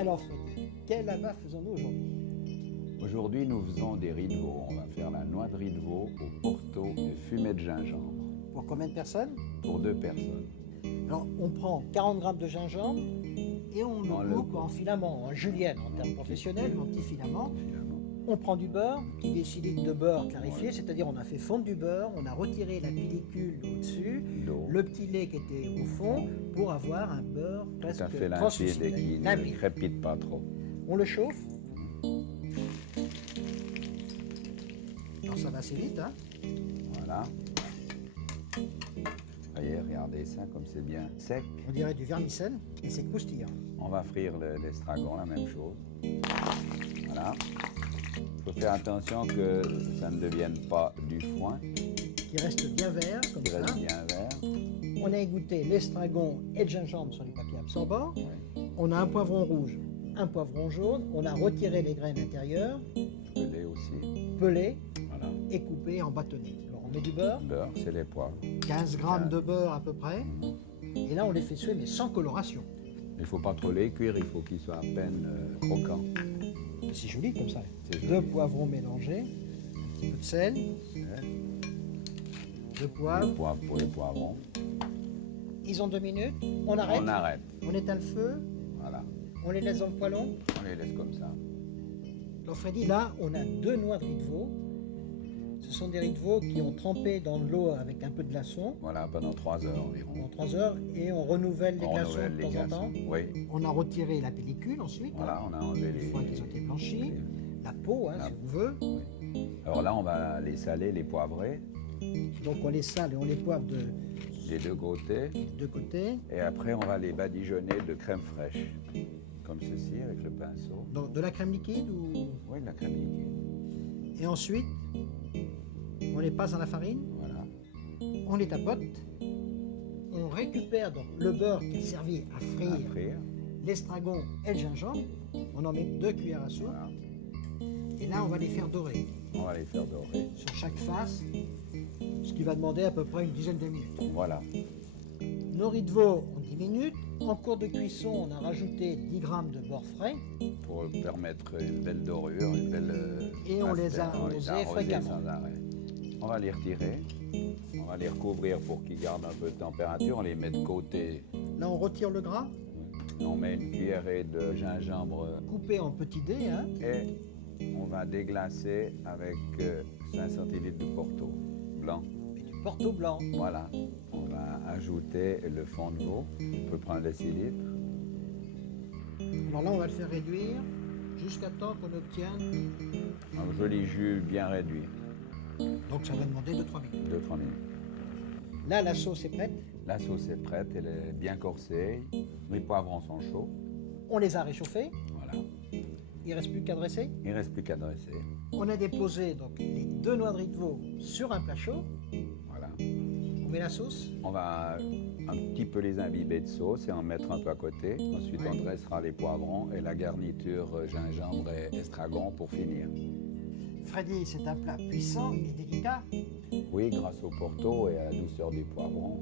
Alors Freddy, quel abat faisons-nous aujourd'hui? Aujourd'hui, nous faisons des riz de veau. On va faire la noix de riz de veau au porto et fumée de gingembre Pour combien de personnes? pour 2 personnes. Alors on prend 40 grammes de gingembre et on On le le coupe en filaments, en julienne en termes professionnels, en petits filaments. On prend du beurre, petit décilitre de beurre clarifié, c'est-à-dire on a fait fondre du beurre, on a retiré la pellicule au-dessus, L'eau. le petit lait qui était au fond, pour avoir un beurre Tout presque à fait limpide translucide, et qui ne limpide. crépite pas trop. On le chauffe. Alors ça va assez vite, hein? Voilà. Voyez, regardez ça, comme c'est bien sec. On dirait du vermicelle et c'est croustillant. On va frire l'estragon, la même chose. Voilà. Il faut faire attention que ça ne devienne pas du foin, Qui reste bien vert, comme qu'il ça. reste bien vert. On a égoutté l'estragon et le gingembre sur les papiers absorbants. Oui. On a un poivron rouge, un poivron jaune. On a retiré les graines intérieures, Le lait aussi. pelé Voilà. et coupé en bâtonnets. Alors on met du beurre, Beurre, c'est les poivres. 15 grammes de beurre à peu près. Et là on les fait suer mais sans coloration. Il ne faut pas trop les cuire, il faut qu'ils soient à peine croquants. C'est joli comme ça. C'est Deux joli. poivrons mélangés, un petit peu de sel, Ouais. de Le poivre. poivre pour les poivrons. Ils ont 2 minutes. On arrête. On arrête. On éteint le feu. Voilà. On les laisse dans le poêlon. On les laisse comme ça. Alors Freddy, là, on a 2 noix de riz de veau. Ce sont des riz de veau qui ont trempé dans de l'eau avec un peu de glaçon Voilà, pendant 3 heures environ. pendant 3 heures et on renouvelle les On glaçons renouvelle de les temps en glaçons. temps. Oui. On a retiré la pellicule ensuite, Voilà, on a enlevé une les... fois qu'ils ont été blanchis, la peau, hein, La- si on veut. Alors là, on va les saler, les poivrer Donc on les sale et on les poivre de des deux côtés. deux côtés. Et après, on va les badigeonner de crème fraîche. Comme ceci, avec le pinceau. Donc de la crème liquide ou... Oui, de la crème liquide. Et ensuite, on les passe dans la farine, Voilà. on les tapote. On récupère donc le beurre qui a servi à À frire frire. l'estragon et le gingembre. On en met 2 cuillères à soupe. Voilà. Et là, on va les faire dorer On va les faire dorer. sur chaque face, ce qui va demander à peu près une dizaine de minutes. Voilà. Nos riz de veau en 10 minutes. En cours de cuisson, on a rajouté 10 grammes de beurre frais. Pour permettre une belle dorure, une belle... Et on les a on les arrosés a arrosés fréquemment. sans arrêt. On va les retirer. On va les recouvrir pour qu'ils gardent un peu de température. On les met de côté. Là, on retire le gras, On met une cuillerée de gingembre coupé en petits dés. Hein. et on va déglacer avec 5 centilitres de Porto blanc. Et du porto blanc. Voilà. On va ajouter le fond de veau. On peut prendre les 6 litres. Alors là, on va le faire réduire jusqu'à temps qu'on obtienne. Un joli jus bien réduit. Donc ça va demander 2-3 minutes. 2-3 minutes. Là, la sauce est prête. La sauce est prête, elle est bien corsée. Les poivrons sont chauds. On les a réchauffés. Voilà. Il ne reste plus qu'à dresser. Il ne reste plus qu'à dresser. On a déposé donc, les 2 noix de riz de veau sur un plat chaud. Voilà. On met la sauce. On va un petit peu les imbiber de sauce et en mettre un peu à côté. Ensuite, on dressera les poivrons et la garniture gingembre et estragon pour finir. Freddy, c'est un plat puissant et délicat. Oui, grâce au porto et à la douceur du poivron.